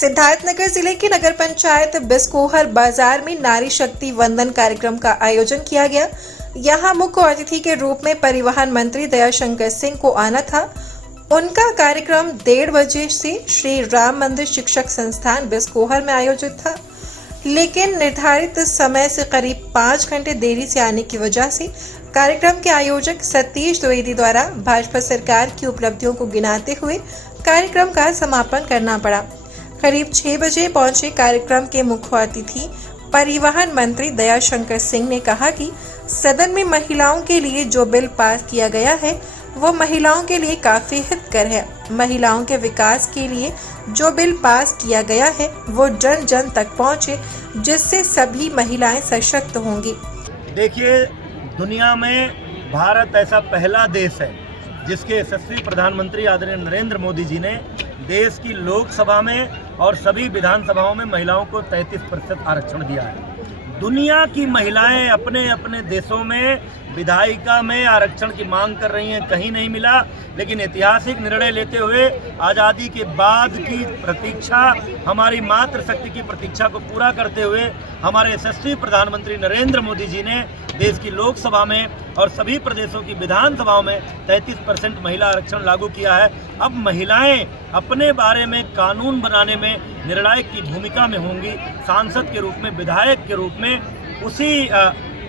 सिद्धार्थनगर जिले की नगर पंचायत बिस्कोहर बाजार में नारी शक्ति वंदन कार्यक्रम का आयोजन किया गया। यहां मुख्य अतिथि के रूप में परिवहन मंत्री दयाशंकर सिंह को आना था। उनका कार्यक्रम 1:30 बजे से श्री राम मंदिर शिक्षक संस्थान बिस्कोहर में आयोजित था, लेकिन निर्धारित समय से करीब 5 घंटे देरी से आने की वजह से कार्यक्रम के आयोजक सतीश द्विवेदी द्वारा भाजपा सरकार की उपलब्धियों को गिनाते हुए कार्यक्रम का समापन करना पड़ा। करीब 6 बजे पहुंचे कार्यक्रम के मुख्य अतिथि परिवहन मंत्री दयाशंकर सिंह ने कहा कि सदन में महिलाओं के लिए जो बिल पास किया गया है वो महिलाओं के लिए काफी हितकर है। महिलाओं के विकास के लिए जो बिल पास किया गया है वो जन जन तक पहुंचे, जिससे सभी महिलाएं सशक्त होंगी। देखिए, दुनिया में भारत ऐसा पहला देश है जिसके यशस्वी प्रधानमंत्री आदरणीय नरेंद्र मोदी जी ने देश की लोकसभा में और सभी विधानसभाओं में महिलाओं को 33% आरक्षण दिया है। दुनिया की महिलाएं अपने अपने देशों में विधायिका में आरक्षण की मांग कर रही हैं, कहीं नहीं मिला। लेकिन ऐतिहासिक निर्णय लेते हुए आज़ादी के बाद की प्रतीक्षा, हमारी मातृशक्ति की प्रतीक्षा को पूरा करते हुए हमारे यशस्वी प्रधानमंत्री नरेंद्र मोदी जी ने देश की लोकसभा में और सभी प्रदेशों की विधानसभाओं में 33% महिला आरक्षण लागू किया है। अब महिलाएं अपने बारे में कानून बनाने में निर्णायक की भूमिका में होंगी। सांसद के रूप में, विधायक के रूप में उसी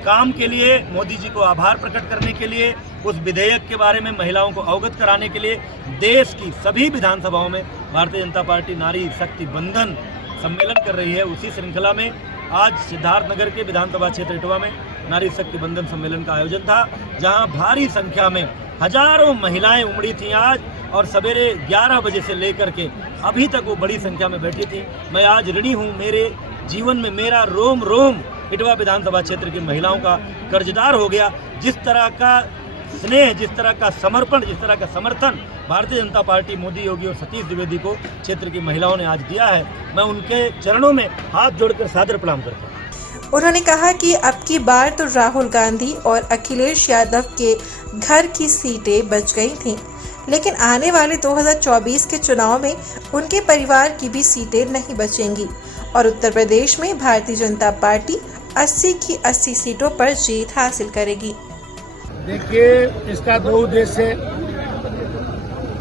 काम के लिए मोदी जी को आभार प्रकट करने के लिए, उस विधेयक के बारे में महिलाओं को अवगत कराने के लिए देश की सभी विधानसभाओं में भारतीय जनता पार्टी नारी शक्ति वंदन सम्मेलन कर रही है। उसी श्रृंखला में आज सिद्धार्थनगर के विधानसभा क्षेत्र इटवा में नारी शक्ति वंदन सम्मेलन का आयोजन था, जहां भारी संख्या में हजारों महिलाएं उमड़ी थीं आज, और सवेरे 11 बजे से लेकर के अभी तक वो बड़ी संख्या में बैठी थी। मैं आज ऋणी हूँ, मेरे जीवन में मेरा रोम रोम इटवा विधानसभा क्षेत्र की महिलाओं का कर्जदार हो गया। जिस तरह का स्नेह, जिस तरह का समर्पण, जिस तरह का समर्थन भारतीय जनता पार्टी, मोदी, योगी और सतीश द्विवेदी को क्षेत्र की महिलाओं ने आज दिया है, मैं उनके चरणों में हाथ जोड़कर सादर प्रणाम करता हूँ। उन्होंने कहा कि अब की बार तो राहुल गांधी और अखिलेश यादव के घर की सीटें बच गई थीं, लेकिन आने वाले 2024 के चुनाव में उनके परिवार की भी सीटें नहीं बचेंगी और उत्तर प्रदेश में भारतीय जनता पार्टी 80 की 80 सीटों पर जीत हासिल करेगी। देखिए, इसका 2 उद्देश्य है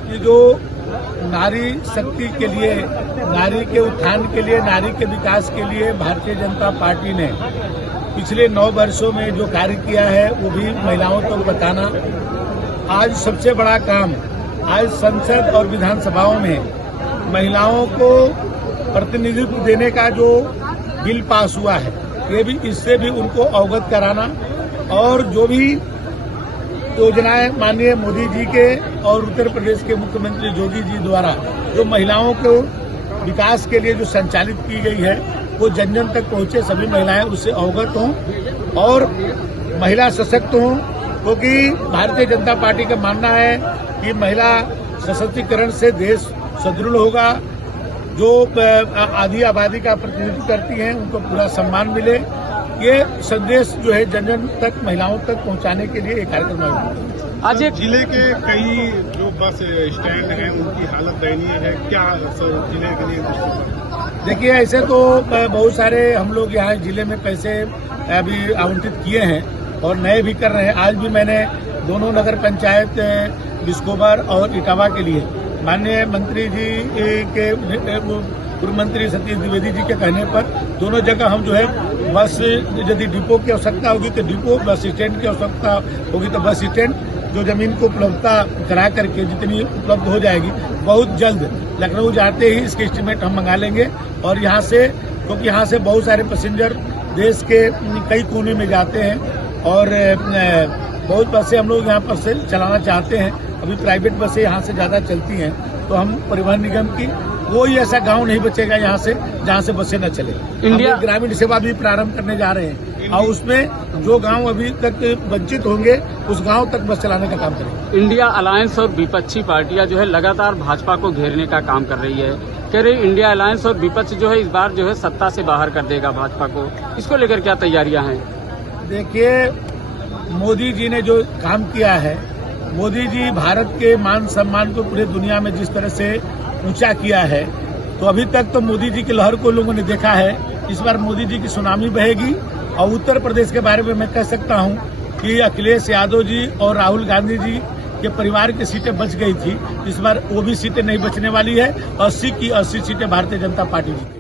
कि जो नारी शक्ति के लिए, नारी के उत्थान के लिए, नारी के विकास के लिए भारतीय जनता पार्टी ने पिछले 9 वर्षों में जो कार्य किया है वो भी महिलाओं को बताना। आज सबसे बड़ा काम, आज संसद और विधानसभाओं में महिलाओं को प्रतिनिधित्व देने का जो बिल पास हुआ है, ये भी, इससे भी उनको अवगत कराना, और जो भी योजनाएं माननीय मोदी जी के और उत्तर प्रदेश के मुख्यमंत्री योगी जी द्वारा जो महिलाओं को विकास के लिए जो संचालित की गई है वो जन जन तक पहुंचे, सभी महिलाएं उससे अवगत हों और महिला सशक्त हों, क्योंकि भारतीय जनता पार्टी का मानना है कि महिला सशक्तिकरण से देश सुदृढ़ होगा। जो आधी आबादी का प्रतिनिधित्व करती हैं उनको पूरा सम्मान मिले, ये संदेश जो है जन जन तक, महिलाओं तक पहुंचाने के लिए एक कार्यक्रम है। आज एक जिले के कई जो बस स्टैंड हैं उनकी हालत दयनीय है, क्या जिले के लिए? देखिए, ऐसे तो बहुत सारे हम लोग यहाँ जिले में पैसे अभी आवंटित किए हैं और नए भी कर रहे हैं। आज भी मैंने दोनों नगर पंचायत बिस्कोहर और इटावा के लिए माननीय मंत्री जी के, पूर्व मंत्री सतीश द्विवेदी जी के कहने पर दोनों जगह हम जो है बस, यदि डिपो की आवश्यकता होगी तो डिपो, बस स्टैंड की आवश्यकता होगी तो बस स्टैंड, जो जमीन को उपलब्धता करा करके जितनी उपलब्ध हो जाएगी बहुत जल्द लखनऊ जाते ही इसके एस्टीमेट हम मंगा लेंगे। और यहाँ से, क्योंकि यहाँ से बहुत सारे पैसेंजर देश के कई कोने में जाते हैं और बहुत बसें हम लोग यहाँ पर से चलाना चाहते हैं। अभी प्राइवेट बसें यहाँ से ज्यादा चलती हैं, तो हम परिवहन निगम की कोई ऐसा गांव नहीं बचेगा यहाँ से जहाँ से बसें न चले। इंडिया ग्रामीण सेवा भी प्रारंभ करने जा रहे हैं और उसमें जो गांव अभी तक वंचित होंगे उस गांव तक बस चलाने का काम करेंगे। इंडिया अलायंस और विपक्षी पार्टियां जो है लगातार भाजपा को घेरने का काम कर रही है, कह रही इंडिया अलायंस और विपक्ष जो है इस बार जो है सत्ता से बाहर कर देगा भाजपा को। इसको लेकर क्या तैयारियां हैं? देखिए, मोदी जी ने जो काम किया है, मोदी जी भारत के मान सम्मान को पूरे दुनिया में जिस तरह से ऊंचा किया है, तो अभी तक तो मोदी जी की लहर को लोगों ने देखा है। इस बार मोदी जी की सुनामी बहेगी। और उत्तर प्रदेश के बारे में मैं कह सकता हूं कि अखिलेश यादव जी और राहुल गांधी जी के परिवार की सीटें बच गई थी। इस बार वो भी सीटें नहीं बचने वाली है। 80 की 80 सीटें भारतीय जनता पार्टी जीती।